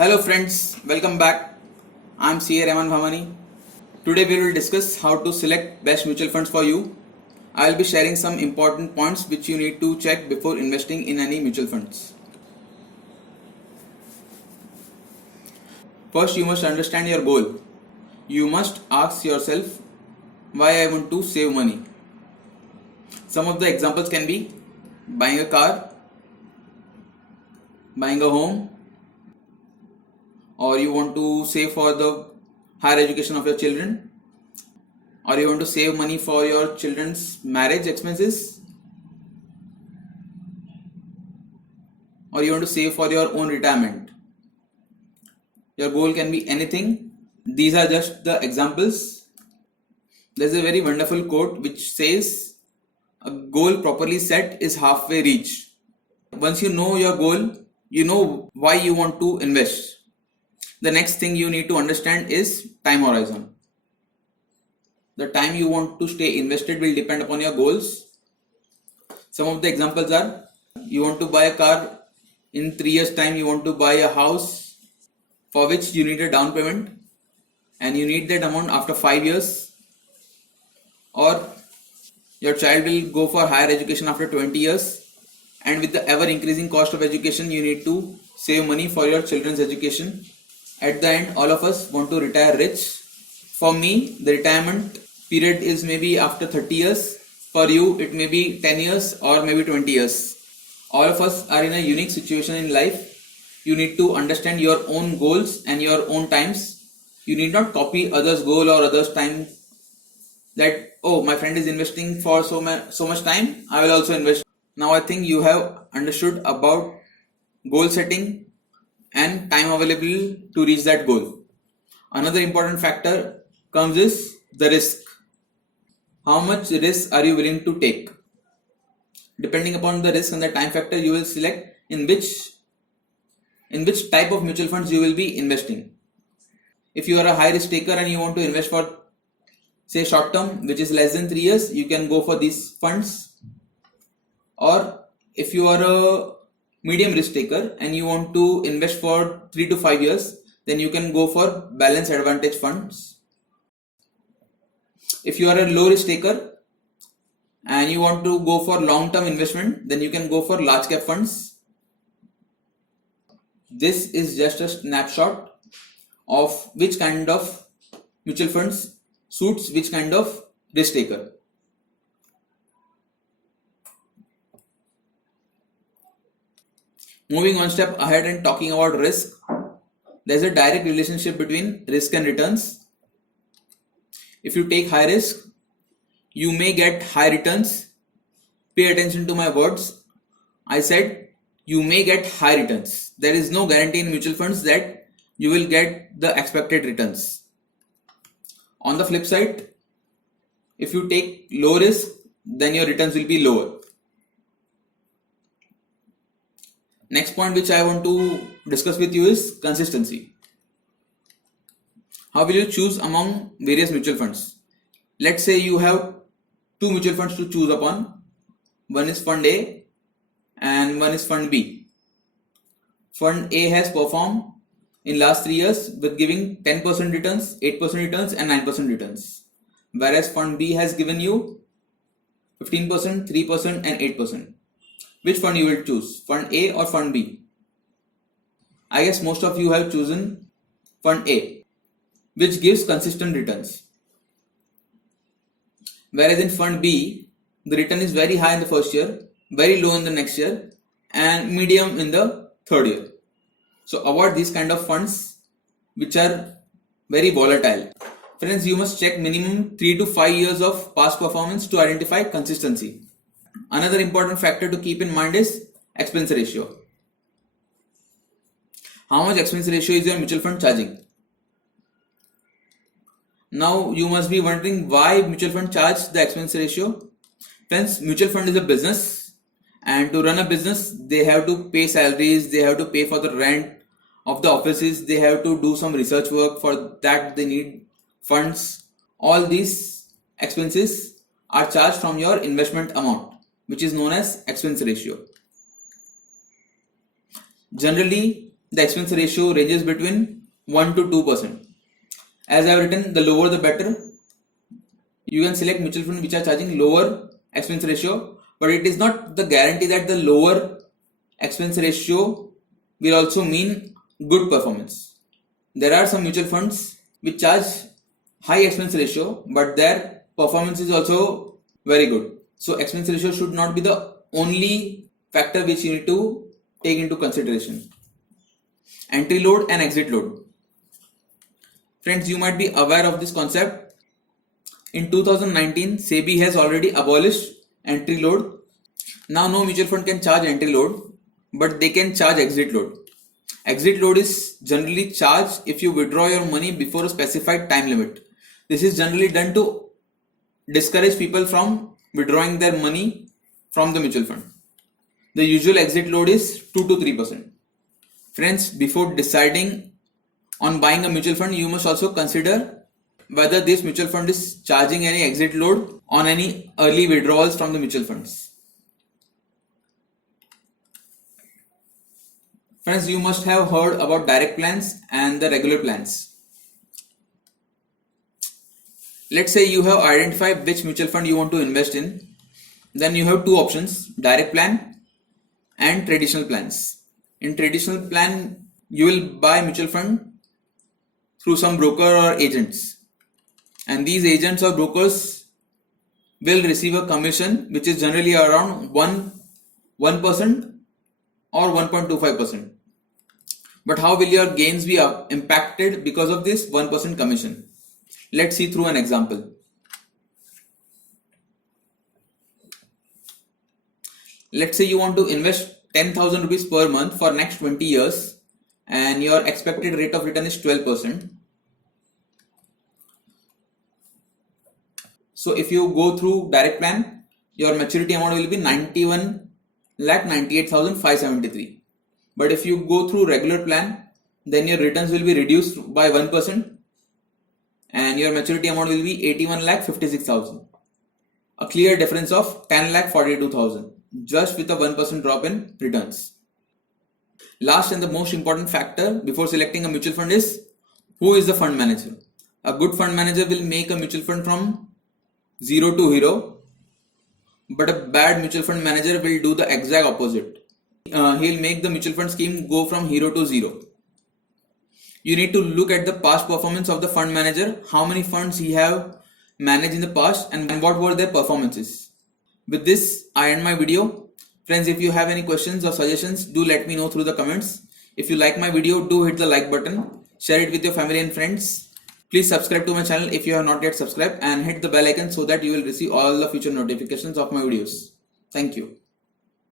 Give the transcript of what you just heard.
Hello friends, welcome back. I'm CA Rehman Bhamani. Today we will discuss how to select best mutual funds for you. I will be sharing some important points which you need to check before investing in any mutual funds. First, you must understand your goal. You must ask yourself why I want to save money. Some of the examples can be buying a car, buying a home, or you want to save for the higher education of your children, or you want to save money for your children's marriage expenses, or you want to save for your own retirement. Your goal can be anything. These are just the examples. There's a very wonderful quote which says, a goal properly set is halfway reached. Once you know your goal, you know why you want to invest. The next thing you need to understand is time horizon. The time you want to stay invested will depend upon your goals. Some of the examples are, you want to buy a car, in 3 years time you want to buy a house for which you need a down payment and you need that amount after 5 years, or your child will go for higher education after 20 years, and with the ever increasing cost of education you need to save money for your children's education. At the end, all of us want to retire rich. For me, the retirement period is maybe after 30 years. For you, it may be 10 years or maybe 20 years. All of us are in a unique situation in life. You need to understand your own goals and your own times. You need not copy others' goal or others' time. That, oh, my friend is investing for so much time, I will also invest. Now I think you have understood about goal setting and time available to reach that goal. Another important factor comes is the risk. How much risk are you willing to take? Depending upon the risk and the time factor, you will select in which type of mutual funds you will be investing. If you are a high risk taker and you want to invest for say short term, which is less than 3 years, you can go for these funds. Or if you are a medium risk taker and you want to invest for 3 to 5 years, then you can go for balanced advantage funds. If you are a low risk taker and you want to go for long term investment, then you can go for large cap funds. This is just a snapshot of which kind of mutual funds suits which kind of risk taker. Moving one step ahead and talking about risk, there's a direct relationship between risk and returns. If you take high risk, you may get high returns. Pay attention to my words. I said you may get high returns. There is no guarantee in mutual funds that you will get the expected returns. On the flip side, if you take low risk, then your returns will be lower. Next point which I want to discuss with you is consistency. How will you choose among various mutual funds? Let's say you have two mutual funds to choose upon. One is Fund A and one is Fund B. Fund A has performed in last 3 years with giving 10% returns, 8% returns and 9% returns. Whereas Fund B has given you 15%, 3% and 8%. Which fund you will choose, Fund A or Fund B? I guess most of you have chosen Fund A, which gives consistent returns. Whereas in Fund B, the return is very high in the first year, very low in the next year, and medium in the third year. So avoid these kind of funds which are very volatile. Friends, you must check minimum 3 to 5 years of past performance to identify consistency. Another important factor to keep in mind is expense ratio. How much expense ratio is your mutual fund charging? Now you must be wondering why mutual fund charge the expense ratio. Friends, mutual fund is a business, and to run a business they have to pay salaries, they have to pay for the rent of the offices, they have to do some research work. For that they need funds. All these expenses are charged from your investment amount, which is known as expense ratio. Generally, the expense ratio ranges between 1 to 2%. As I have written, the lower the better. You can select mutual funds which are charging lower expense ratio, but it is not the guarantee that the lower expense ratio will also mean good performance. There are some mutual funds which charge high expense ratio, but their performance is also very good. So expense ratio should not be the only factor which you need to take into consideration. Entry load and exit load. Friends, you might be aware of this concept. In 2019, SEBI has already abolished entry load. Now no mutual fund can charge entry load, but they can charge exit load. Exit load is generally charged if you withdraw your money before a specified time limit. This is generally done to discourage people from withdrawing their money from the mutual fund. The usual exit load is 2 to 3%. Friends, before deciding on buying a mutual fund, you must also consider whether this mutual fund is charging any exit load on any early withdrawals from the mutual funds. Friends, you must have heard about direct plans and the regular plans. Let's say you have identified which mutual fund you want to invest in. Then you have two options, direct plan and traditional plans. In traditional plan, you will buy mutual fund through some broker or agents. And these agents or brokers will receive a commission which is generally around 1% or 1.25%. But how will your gains be impacted because of this 1% commission? Let's see through an example. Let's say you want to invest 10,000 rupees per month for next 20 years and your expected rate of return is 12%. So if you go through direct plan, your maturity amount will be 91,98,573. But if you go through regular plan, then your returns will be reduced by 1% and your maturity amount will be 81,56,000. A clear difference of 10,42,000 just with a 1% drop in returns. Last and the most important factor before selecting a mutual fund is who is the fund manager. A good fund manager will make a mutual fund from zero to hero, but a bad mutual fund manager will do the exact opposite. He'll make the mutual fund scheme go from hero to zero. You need to look at the past performance of the fund manager, how many funds he have managed in the past and what were their performances. With this, I end my video. Friends, if you have any questions or suggestions, do let me know through the comments. If you like my video, do hit the like button, share it with your family and friends. Please subscribe to my channel if you have not yet subscribed and hit the bell icon so that you will receive all the future notifications of my videos. Thank you.